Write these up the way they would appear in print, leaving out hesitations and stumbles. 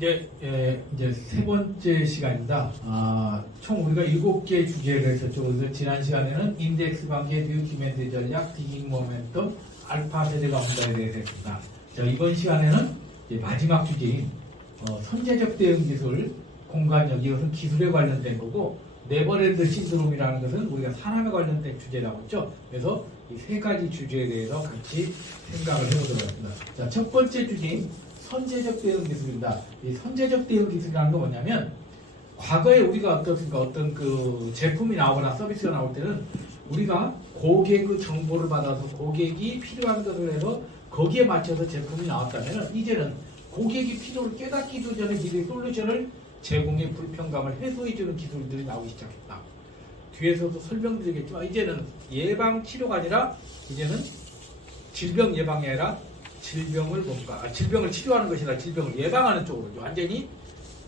이제 세 번째 시간입니다. 총 우리가 7개의 주제를 했었죠. 그래서 지난 시간에는 인덱스 관계, 뷰티멘트 전략, 디깅 모멘텀, 알파 세대 방법에 대해서 했습니다. 자, 이번 시간에는 이제 마지막 주제인 선제적 대응 기술, 공간력, 이것은 기술에 관련된 거고, 네버랜드 신드롬이라는 것은 우리가 산업에 관련된 주제라고 했죠. 그래서 이 세 가지 주제에 대해서 같이 생각을 해보도록 하겠습니다. 자, 첫 번째 주제인 선제적 대응 기술입니다. 이 선제적 대응 기술이라는 건 뭐냐면, 과거에 우리가 어떤 그 제품이 나오거나 서비스가 나올 때는 우리가 고객의 정보를 받아서 고객이 필요한 것을 해서 거기에 맞춰서 제품이 나왔다면, 이제는 고객이 필요를 깨닫기도 전에 미리 솔루션을 제공의 불편감을 해소해주는 기술들이 나오기 시작했다. 뒤에서도 설명드리겠지만, 이제는 예방 치료가 아니라 이제는 질병 예방이 아니라 질병을 치료하는 것이라 질병을 예방하는 쪽으로 완전히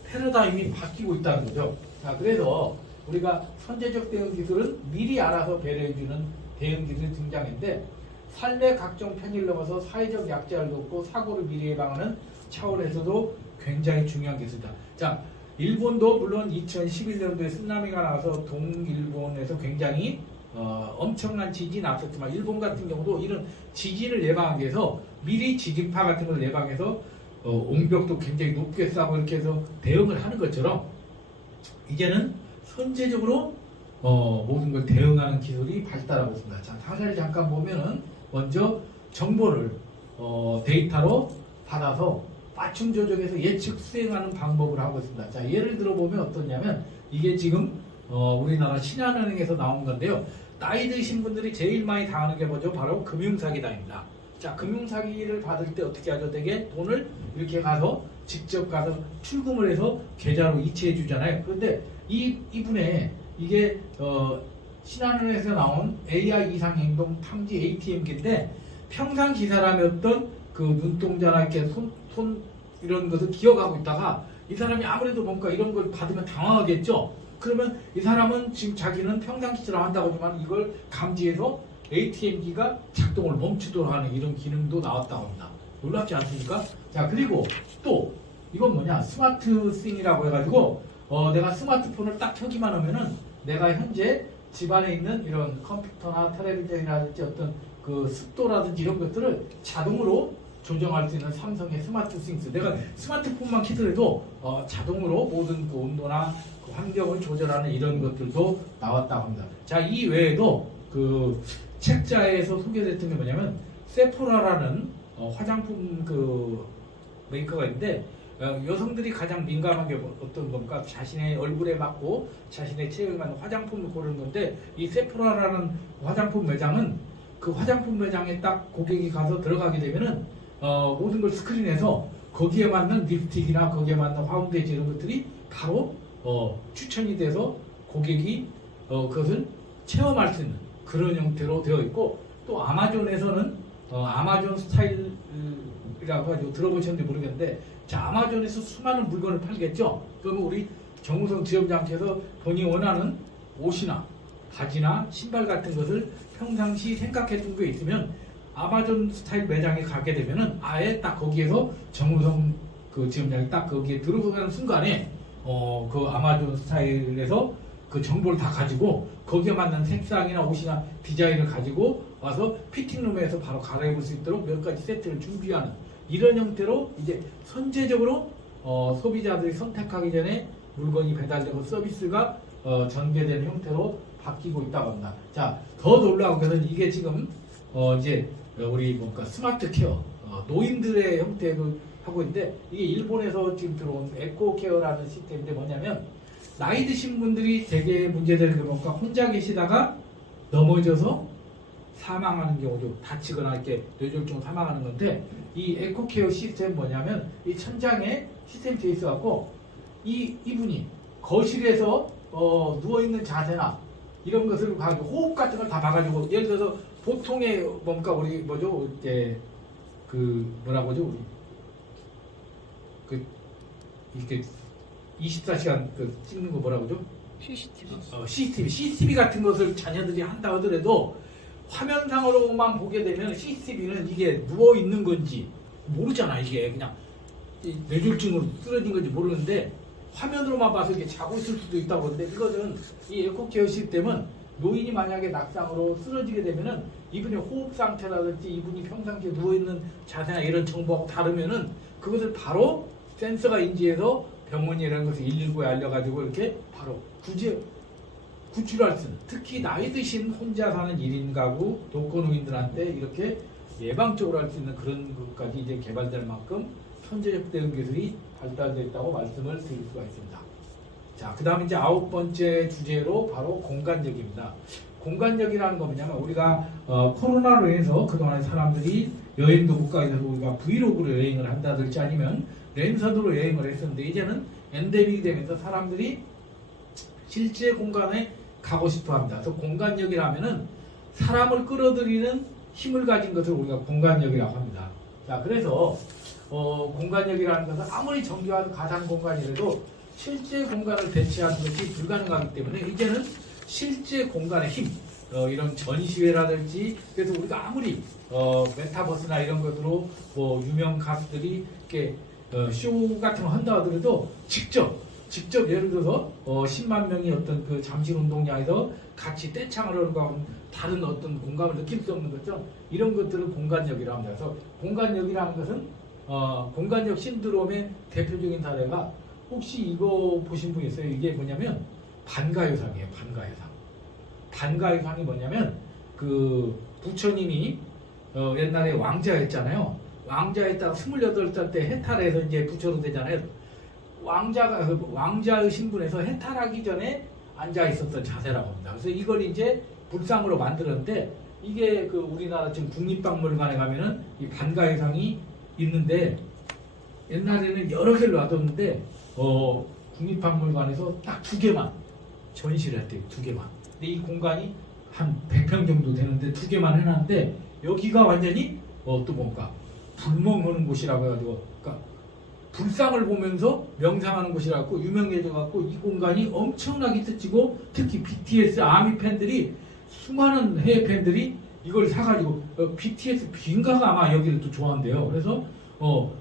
패러다임이 바뀌고 있다는 거죠. 자, 그래서 우리가 선제적 대응 기술은 미리 알아서 배려해주는 대응 기술이 등장했는데, 삶의 각종 편의를 넘어서 사회적 약자를 돕고 사고를 미리 예방하는 차원에서도 굉장히 중요한 기술이다. 자, 일본도 물론 2011년도에 쓰나미가 나와서 동일본에서 굉장히 엄청난 지진이 났었지만, 일본 같은 경우도 이런 지진을 예방하기 위해서 미리 지진파 같은 걸 예방해서 옹벽도 굉장히 높게 쌓고 이렇게 해서 대응을 하는 것처럼, 이제는 선제적으로 모든 걸 대응하는 기술이 발달하고 있습니다. 자, 사례를 잠깐 보면은, 먼저 정보를 데이터로 받아서 맞춤 조정해서 예측 수행하는 방법을 하고 있습니다. 자, 예를 들어보면 어떠냐면, 이게 지금 우리나라 신한은행에서 나온 건데요. 나이 드신 분들이 제일 많이 당하는 게 뭐죠? 바로 금융사기단입니다. 자, 금융사기를 받을 때 어떻게 하죠? 되게 돈을 이렇게 가서 직접 가서 출금을 해서 계좌로 이체해 주잖아요. 그런데 이분의 이게 신한은행에서 나온 AI 이상 행동 탐지 ATM기인데, 평상시 사람의 어떤 그 눈동자나 이렇게 손 이런 것을 기억하고 있다가, 이 사람이 아무래도 뭔가 이런 걸 받으면 당황하겠죠. 그러면 이 사람은 지금 자기는 평상시처럼 한다고 하지만 이걸 감지해서 ATM기가 작동을 멈추도록 하는 이런 기능도 나왔다고 합니다. 놀랍지 않습니까? 자, 그리고 또 이건 뭐냐, 스마트 싱이라고 해가지고 내가 스마트폰을 딱 켜기만 하면은 내가 현재 집안에 있는 이런 컴퓨터나 텔레비전이라든지 어떤 그 습도라든지 이런 것들을 자동으로 조정할 수 있는 삼성의 스마트 싱스, 내가 스마트폰만 켜더라도 자동으로 모든 그 온도나 그 환경을 조절하는 이런 것들도 나왔다고 합니다. 자, 이 외에도 그 책자에서 소개됐던 게 뭐냐면, 세포라라는 화장품 그 메이커가 있는데, 여성들이 가장 민감한 게 어떤 겁니까? 자신의 얼굴에 맞고 자신의 체형에 맞는 화장품을 고르는 건데, 이 세포라라는 화장품 매장은 그 화장품 매장에 딱 고객이 가서 들어가게 되면은 모든 걸 스크린에서 거기에 맞는 립스틱이나 거기에 맞는 파운데이션 이런 것들이 바로 추천이 돼서 고객이 그것을 체험할 수 있는 그런 형태로 되어 있고, 또 아마존에서는 아마존 스타일이라고 가지고 들어보셨는지 모르겠는데, 자, 아마존에서 수많은 물건을 팔겠죠. 그러면 우리 정우성 지점장께서 본인이 원하는 옷이나 바지나 신발 같은 것을 평상시 생각했던 게 있으면 아마존 스타일 매장에 가게 되면은 아예 딱 거기에서 정우성 그 지점장이 딱 거기에 들어가는 순간에 그 아마존 스타일에서 그 정보를 다 가지고 거기에 맞는 색상이나 옷이나 디자인을 가지고 와서 피팅룸에서 바로 갈아입을 수 있도록 몇 가지 세트를 준비하는 이런 형태로, 이제 선제적으로 소비자들이 선택하기 전에 물건이 배달되고 서비스가 전개되는 형태로 바뀌고 있다고 합니다. 자, 더 놀라운 것은 이게 지금 이제 우리 뭔가 스마트 케어, 노인들의 형태로 하고 있는데, 이게 일본에서 지금 들어온 에코 케어라는 시스템인데, 뭐냐면 나이 드신 분들이 되게 문제되는 게 뭔가 혼자 계시다가 넘어져서 사망하는 경우도, 다치거나 이렇게 뇌졸중으로 사망하는 건데, 이 에코 케어 시스템은 뭐냐면, 이 천장에 시스템이 되어 있어 갖고 이분이 거실에서 누워 있는 자세나 이런 것을 가지고 호흡 같은 걸 다 봐가지고, 예를 들어서 보통의 뭔가 우리 뭐죠, 이제 그 뭐라고 하죠, 우리 그 이렇게 24시간 그 찍는 거 뭐라고 하죠? CCTV 같은 것을 자녀들이 한다 하더라도 화면상으로만 보게 되면 CCTV는 이게 누워 있는 건지 모르잖아. 이게 그냥 이 뇌졸중으로 쓰러진 건지 모르는데 화면으로만 봐서 이렇게 자고 있을 수도 있다고 하는데 이거는 이 에코케어 시스템은 노인이 만약에 낙상으로 쓰러지게 되면은 이분의 호흡 상태라든지 이분이 평상시에 누워있는 자세나 이런 정보하고 다르면은 그것을 바로 센서가 인지해서 병원이라는 것을 119에 알려가지고 이렇게 바로 구출할 수 있는, 특히 나이 드신 혼자 사는 1인 가구 독거노인들한테 이렇게 예방적으로 할 수 있는 그런 것까지 이제 개발될 만큼 선제적 대응 기술이 발달되어 있다고 말씀을 드릴 수가 있습니다. 자, 그 다음에 이제 9번째 주제로 바로 공간력입니다. 공간력이라는 거 뭐냐면 우리가 코로나로 인해서 그동안에 사람들이 여행도 못 가게 돼서 우리가 브이로그로 여행을 한다든지 아니면 랜선으로 여행을 했었는데 이제는 엔데믹이 되면서 사람들이 실제 공간에 가고 싶어 합니다. 그래서 공간력이라면은 사람을 끌어들이는 힘을 가진 것을 우리가 공간력이라고 합니다. 자, 그래서 공간력이라는 것은 아무리 정교한 가상 공간이라도 실제 공간을 대체하는 것이 불가능하기 때문에 이제는 실제 공간의 힘, 이런 전시회라든지 그래서 우리가 아무리 메타버스나 이런 것으로 뭐 유명 가수들이 이렇게 쇼 같은 거 한다 하더라도 직접 예를 들어서 10만 명이 어떤 그 잠실 운동장에서 같이 떼창을 하는 거하고는 다른 어떤 공감을 느낄 수 없는 것처럼 이런 것들을 공간력이라고 합니다. 그래서 공간력이라는 것은 공간력 신드롬의 대표적인 사례가 혹시 이거 보신 분 있어요? 이게 뭐냐면 반가요상이에요. 반가요상이 뭐냐면 그 부처님이 옛날에 왕자였잖아요. 왕자였다가 28살 때 해탈해서 이제 부처로 되잖아요. 왕자의 신분에서 해탈하기 전에 앉아 있었던 자세라고 합니다. 그래서 이걸 이제 불상으로 만들었는데 이게 그 우리나라 지금 국립박물관에 가면은 이 반가요상이 있는데 옛날에는 여러 개를 놔뒀는데 국립박물관에서 딱 2개만 전시를 했대요. 2개만. 근데 이 공간이 한 100평 정도 되는데 2개만 해놨는데 여기가 완전히 또 뭔가 불멍하는 곳이라고 해가지고 그러니까 불상을 보면서 명상하는 곳이라고 유명해져갖고 이 공간이 엄청나게 뜻지고 특히 BTS 아미 팬들이 수많은 해외 팬들이 이걸 사가지고 BTS 빈가가 아마 여기를 또 좋아한대요. 그래서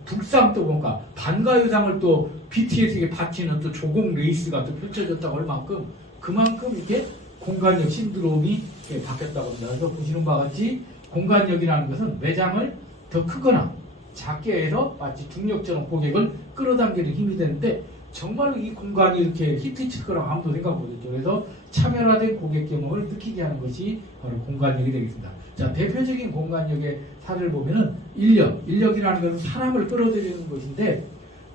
불상 또 뭔가 반가요상을 또 BTS에게 바치는 또 조공 레이스가 또 펼쳐졌다고 할 만큼 그만큼 이게 공간력 신드롬이 바뀌었다고 합니다. 그래서 보시는 바와 같이 공간력이라는 것은 매장을 더 크거나 작게 해서 마치 중력처럼 고객을 끌어당기는 힘이 되는데 정말로 이 공간이 이렇게 히트칠 거라고 아무도 생각 못했죠. 그래서 차별화된 고객 경험을 느끼게 하는 것이 바로 공간력이 되겠습니다. 자, 대표적인 공간력의 사례를 보면은 인력이라는 것은 사람을 끌어들이는 것인데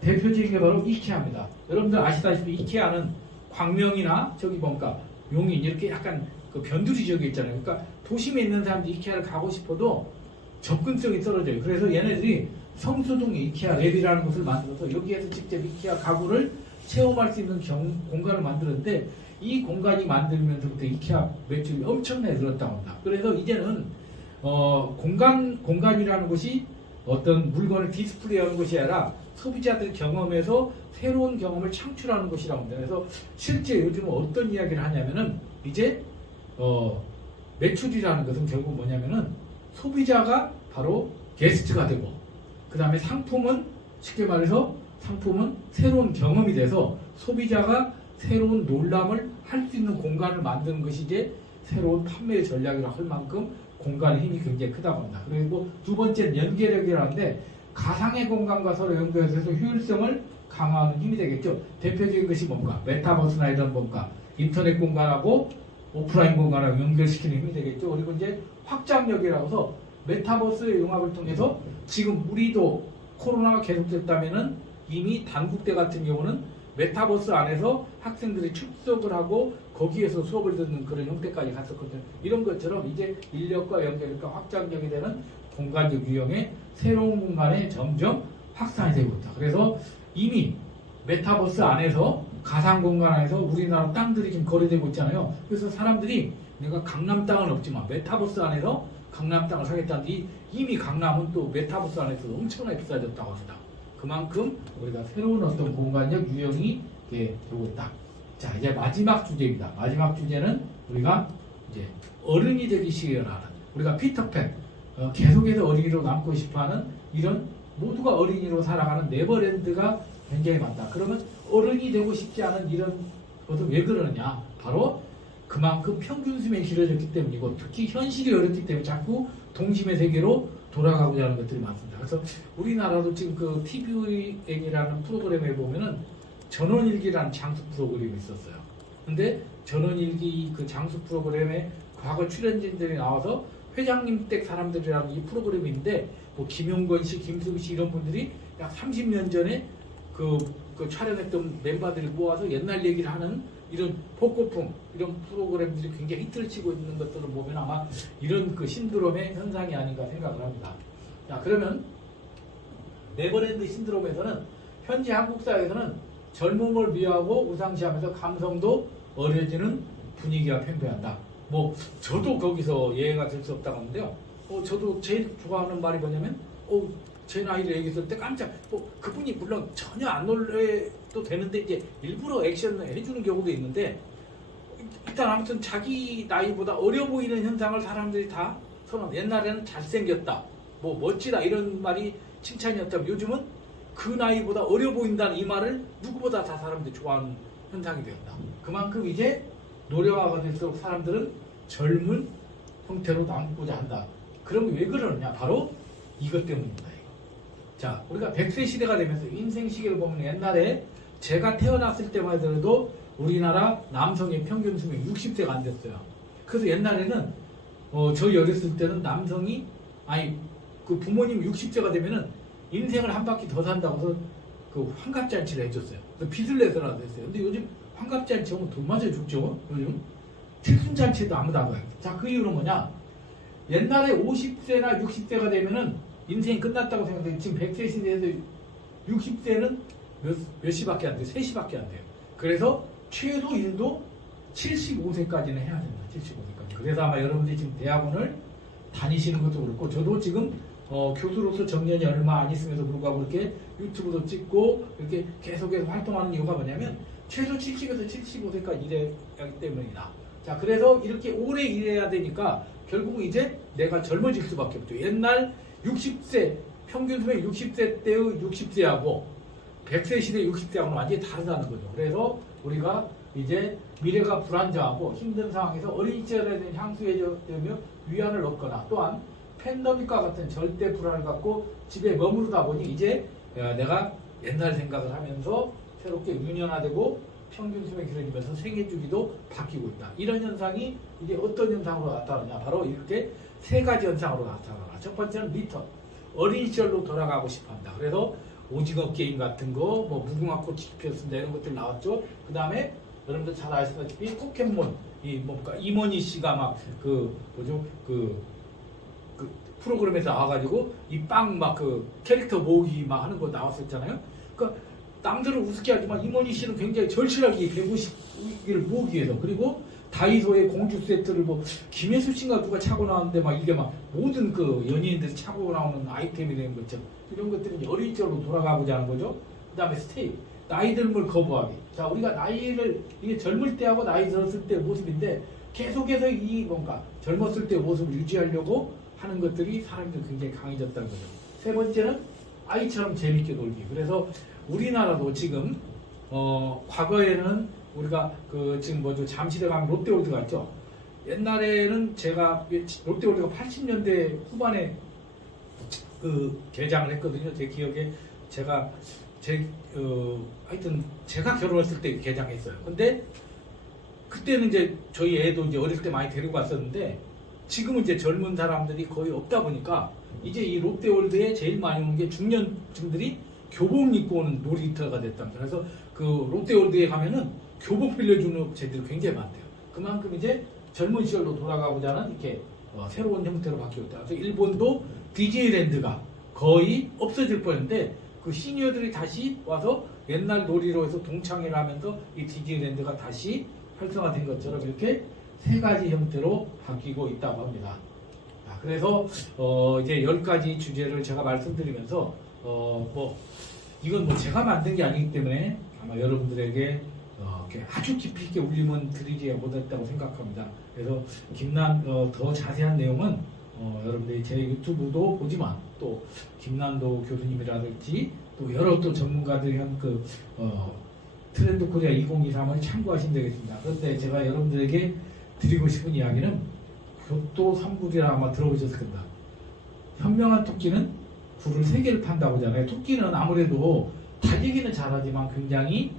대표적인 게 바로 이케아입니다. 여러분들 아시다시피 이케아는 광명이나 저기 뭔가 용인 이렇게 약간 그 변두리 지역에 있잖아요. 그러니까 도심에 있는 사람들이 이케아를 가고 싶어도 접근성이 떨어져요. 그래서 얘네들이 성수동에 이케아 랩이라는 곳을 만들어서 여기에서 직접 이케아 가구를 체험할 수 있는 공간을 만들었는데 이 공간이 만들면서부터 이케아 매출이 엄청나게 늘었다고 합니다. 그래서 이제는 공간이라는 것이 어떤 물건을 디스플레이하는 것이 아니라 소비자들 경험에서 새로운 경험을 창출하는 것이라고 합니다. 그래서 실제 요즘은 어떤 이야기를 하냐면은 이제 매출이라는 것은 결국 뭐냐면은 소비자가 바로 게스트가 되고 그 다음에 상품은 쉽게 말해서 상품은 새로운 경험이 돼서 소비자가 새로운 놀람을 할 수 있는 공간을 만드는 것이 이제 새로운 판매 전략이라고 할 만큼 공간의 힘이 굉장히 크다고 합니다. 그리고 두 번째는 연계력이라는데 가상의 공간과 서로 연결해서 효율성을 강화하는 힘이 되겠죠. 대표적인 것이 뭔가 메타버스나 이런 뭔가 인터넷 공간하고 오프라인 공간하고 연결시키는 힘이 되겠죠. 그리고 이제 확장력이라고 해서 메타버스의 융합을 통해서 지금 우리도 코로나가 계속됐다면은 이미 단국대 같은 경우는 메타버스 안에서 학생들이 출석을 하고 거기에서 수업을 듣는 그런 형태까지 갔었거든요. 이런 것처럼 이제 인력과 연결력과 확장력이 되는 공간적 유형의 새로운 공간에 점점 확산이 되고 있다. 그래서 이미 메타버스 안에서 가상 공간 안에서 우리나라 땅들이 지금 거래되고 있잖아요. 그래서 사람들이 내가 강남 땅은 없지만 메타버스 안에서 강남 땅을 사겠다는데 이미 강남은 또 메타버스 안에서 엄청나게 비싸졌다고 합니다. 그만큼 우리가 새로운 어떤 공간적 유형이 되고 있다. 자, 이제 마지막 주제입니다. 마지막 주제는 우리가 이제 어른이 되기 시기라는 우리가 피터팬 계속해서 어린이로 남고 싶어하는 이런 모두가 어린이로 살아가는 네버랜드가 굉장히 많다. 그러면 어른이 되고 싶지 않은 이런 것은 왜 그러느냐? 바로 그만큼 평균 수명이 길어졌기 때문이고, 특히 현실이 어렵기 때문에 자꾸 동심의 세계로 돌아가고자 하는 것들이 많습니다. 그래서 우리나라도 지금 그 TVN이라는 프로그램에 보면은 전원일기라는 장수 프로그램이 있었어요. 근데 전원일기 그 장수 프로그램에 과거 출연진들이 나와서 회장님 댁 사람들이라는 이 프로그램인데, 뭐 김용건 씨, 김승우 씨 이런 분들이 약 30년 전에 그 촬영했던 멤버들을 모아서 옛날 얘기를 하는 이런 복고풍 이런 프로그램들이 굉장히 히트를 치고 있는 것들을 보면 아마 이런 그 신드롬의 현상이 아닌가 생각을 합니다. 자, 그러면 네버랜드 신드롬에서는 현재 한국 사회에서는 젊음을 미워하고 우상시하면서 감성도 어려지는 분위기가 팽배한다. 뭐 저도 거기서 예외가 될 수 없다고 하는데요. 저도 제일 좋아하는 말이 뭐냐면 제 나이를 얘기했을 때 깜짝 그분이 물론 전혀 안 놀래도 되는데 이제 일부러 액션을 해주는 경우도 있는데, 일단 아무튼 자기 나이보다 어려 보이는 현상을 사람들이 다 선언. 옛날에는 잘생겼다, 뭐 멋지다 이런 말이 칭찬이었다면 요즘은 그 나이보다 어려 보인다는 이 말을 누구보다 다 사람들이 좋아하는 현상이 되었다. 그만큼 이제 노래화가 될수록 사람들은 젊은 형태로 남고자 한다. 그럼 왜 그러느냐? 바로 이것 때문입니다. 자, 우리가 100세 시대가 되면서 인생 시계를 보면 옛날에 제가 태어났을 때만 해도 우리나라 남성의 평균 수명이 60세가 안 됐어요. 그래서 옛날에는 저희 어렸을 때는 남성이 그 부모님 60세가 되면은 인생을 한 바퀴 더 산다고 해서 그 환갑잔치를 해줬어요. 빚을 내서라도 했어요. 근데 요즘 환갑잔치 하면 돈 맞아 죽죠. 요즘 칠순잔치도 아무도 안 가요. 자, 그 이유는 뭐냐? 옛날에 50세나 60세가 되면은 인생이 끝났다고 생각해요. 지금 100세 시대에도 60세는 몇 시밖에 안 돼요. 3시밖에 안 돼요. 그래서 최소 일도 75세까지는 해야 된다. 75세까지. 그래서 아마 여러분들이 지금 대학원을 다니시는 것도 그렇고, 저도 지금 교수로서 정년이 얼마 안 있음에도 불구하고 이렇게 유튜브도 찍고 이렇게 계속해서 활동하는 이유가 뭐냐면 최소 70에서 75세까지 일해야 하기 때문이다. 자, 그래서 이렇게 오래 일해야 되니까 결국은 이제 내가 젊어질 수밖에 없죠. 옛날 60세, 평균 수명 60세 때의 60세하고 100세 시대 60세하고는 완전히 다르다는 거죠. 그래서 우리가 이제 미래가 불안정하고 힘든 상황에서 어린 시절에 대한 향수에 되며 위안을 얻거나, 또한 팬데믹과 같은 절대 불안을 갖고 집에 머무르다 보니 이제 내가 옛날 생각을 하면서 새롭게 유년화되고 평균 수명이 길어지면서 생애 주기도 바뀌고 있다. 이런 현상이 이제 어떤 현상으로 나타나냐? 바로 이렇게 세 가지 현상으로 나타나라. 첫 번째는 리턴. 어린 시절로 돌아가고 싶어 한다. 그래서 오징어 게임 같은 거, 뭐 무궁화 꽃이 피었습니다 이런 것들 나왔죠. 그 다음에 여러분들 잘 아시다시피 포켓몬, 이모니 씨가 막 그 프로그램에서 나와가지고 이 빵 막 그 캐릭터 모으기 막 하는 거 나왔었잖아요. 그러니까 남들은 우습게 하지만 이모니 씨는 굉장히 절실하게 150개를 모으기 위해서, 그리고 다이소의 공주 세트를 뭐 김혜수 씨가 누가 차고 나왔는데 막 이게 막 모든 그 연예인들이 차고 나오는 아이템이 되는 거죠. 이런 것들이 이제 어린 시절로 돌아가고자 하는 거죠. 그 다음에 스테이, 나이 들물 거부하기. 자, 우리가 나이를 이게 젊을 때하고 나이 들었을 때 모습인데 계속해서 이 젊었을 때 모습을 유지하려고 하는 것들이 사람들이 굉장히 강해졌다는 거죠. 세 번째는 아이처럼 재밌게 놀기. 그래서 우리나라도 지금 과거에는 우리가 지금 잠실에 가면 롯데월드 갔죠. 옛날에는 제가 롯데월드가 80년대 후반에 개장을 했거든요. 제 기억에 하여튼 제가 결혼했을 때 개장했어요. 근데 그때는 이제 저희 애도 이제 어릴 때 많이 데리고 갔었는데, 지금은 이제 젊은 사람들이 거의 없다 보니까 이제 이 롯데월드에 제일 많이 오는 게 중년층들이 교복 입고 오는 놀이터가 됐답니다. 그래서 그 롯데월드에 가면은 교복 빌려주는 업체들이 굉장히 많대요. 그만큼 이제 젊은 시절로 돌아가고자 하는 이렇게 새로운 형태로 바뀌고 있다. 그래서 일본도 디즈니랜드가 거의 없어질 뻔했는데 그 시니어들이 다시 와서 옛날 놀이로 해서 동창회를 하면서 이 디즈니랜드가 다시 활성화된 것처럼 이렇게 세 가지 형태로 바뀌고 있다고 합니다. 그래서 이제 10가지 주제를 제가 말씀드리면서 이건 제가 만든 게 아니기 때문에 아마 여러분들에게 이렇게 아주 깊이 있게 울림은 드리지 못했다고 생각합니다. 그래서 더 자세한 내용은 여러분들이 제 유튜브도 보지만 또 김난도 교수님이라든지 또 여러 또 전문가들이 한 트렌드 코리아 2023을 참고하시면 되겠습니다. 그런데 제가 여러분들에게 드리고 싶은 이야기는 교토 3굴이라 아마 들어보셨을 겁니다. 현명한 토끼는 굴을 3개를 판다고 하잖아요. 토끼는 아무래도 달리기는 잘하지만 굉장히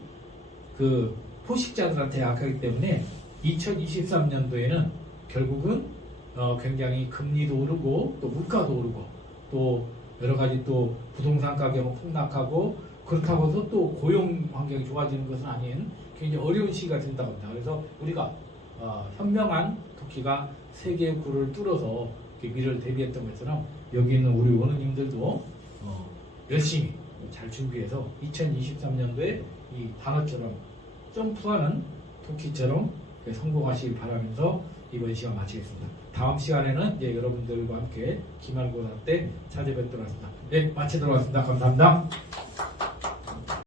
포식자들한테 약하기 때문에 2023년도에는 결국은 굉장히 금리도 오르고 또 물가도 오르고 또 여러 가지 또 부동산 가격은 폭락하고 그렇다고 해서 또 고용 환경이 좋아지는 것은 아닌 굉장히 어려운 시기가 된다고 합니다. 그래서 우리가 현명한 토끼가 3개의 굴을 뚫어서 미래를 대비했던 것처럼 여기 있는 우리 원우님들도 열심히 잘 준비해서 2023년도에 이 단어처럼 점프하는 토끼처럼 성공하시길 바라면서 이번 시간 마치겠습니다. 다음 시간에는 이제 여러분들과 함께 기말고사 때 찾아뵙도록 하겠습니다. 네, 마치도록 하겠습니다. 감사합니다.